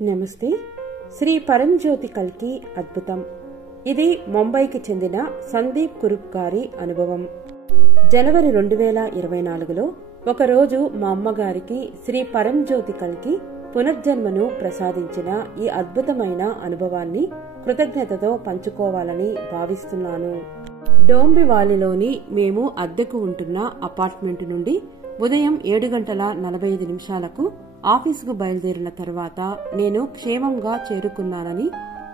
నమస్తే. శ్రీ పరంజ్యోతి కల్కి అద్భుతం. ఇది ముంబైకి చెందిన సందీప్ కురుప్ గారి అనుభవం. జనవరి 2024లో ఒకరోజు మా అమ్మగారికి శ్రీ పరంజ్యోతి కల్కి పునర్జన్మను ప్రసాదించిన ఈ అద్భుతమైన అనుభవాన్ని కృతజ్ఞతతో పంచుకోవాలని భావిస్తున్నాను. డోంబివాలిలోని మేము అద్దెకు ఉంటున్న అపార్ట్మెంట్ నుండి ఉదయం 7:45 ఆఫీసుకు బయలుదేరిన తర్వాత నేను క్షేమంగా చేరుకున్నానని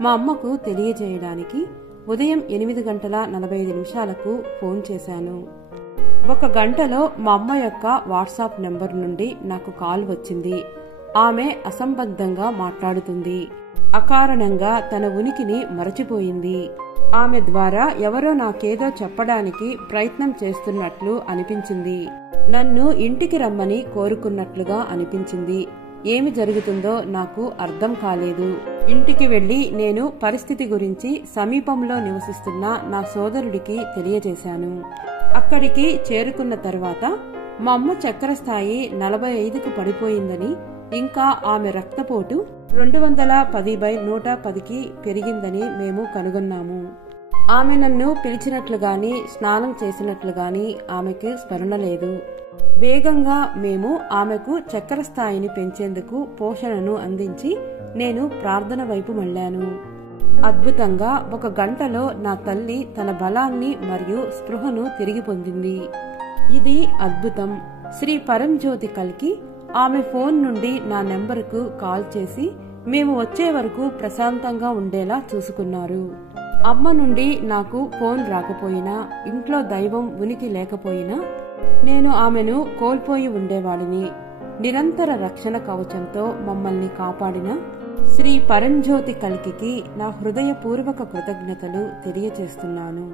మా అమ్మకు తెలియజేయడానికి ఉదయం 8:45 ఫోన్ చేశాను. 1 గంటలో మా అమ్మ యొక్క వాట్సాప్ నెంబర్ నుండి నాకు కాల్ వచ్చింది. ఆమె అసంబద్ధంగా మాట్లాడుతుంది. అకారణంగా తన ఉనికిని మరచిపోయింది. ఆమె ద్వారా ఎవరో నాకేదో చెప్పడానికి ప్రయత్నం చేస్తున్నట్లు అనిపించింది. నన్ను ఇంటికి రమ్మని కోరుకున్నట్లుగా అనిపించింది. ఏమి జరుగుతుందో నాకు అర్థం కాలేదు. ఇంటికి వెళ్లి నేను పరిస్థితి గురించి సమీపంలో నివసిస్తున్న నా సోదరుడికి తెలియజేశాను. అక్కడికి చేరుకున్న తర్వాత మా అమ్మ చక్కెర స్థాయి 45కు పడిపోయిందని, ఇంకా ఆమె రక్తపోటు 210/110కి పెరిగిందని మేము కనుగొన్నాము. ఆమె నన్ను పిలిచినట్లుగాని స్నానం చేసినట్లుగాని ఆమెకు స్మరణ లేదు. వేగంగా మేము ఆమెకు చక్కెర స్థాయిని పెంచేందుకు పోషణను అందించి నేను ప్రార్థన వైపు మళ్లాను. అద్భుతంగా 1 గంటలో నా తల్లి తన బలాన్ని మరియు స్పృహను తిరిగి పొందింది. ఇది అద్భుతం. శ్రీ పరంజ్యోతి కల్కి ఆమె ఫోన్ నుండి నా నెంబర్కు కాల్ చేసి మేము వచ్చే వరకు ప్రశాంతంగా ఉండేలా చూసుకున్నారు. అమ్మ నుండి నాకు ఫోన్ రాకపోయినా, ఇంట్లో దైవం ఉనికి లేకపోయినా నేను ఆమెను కోల్పోయి ఉండేవాడిని. నిరంతర రక్షణ కవచంతో మమ్మల్ని కాపాడిన శ్రీ పరంజ్యోతి కల్కికి నా హృదయపూర్వక కృతజ్ఞతలు తెలియజేస్తున్నాను.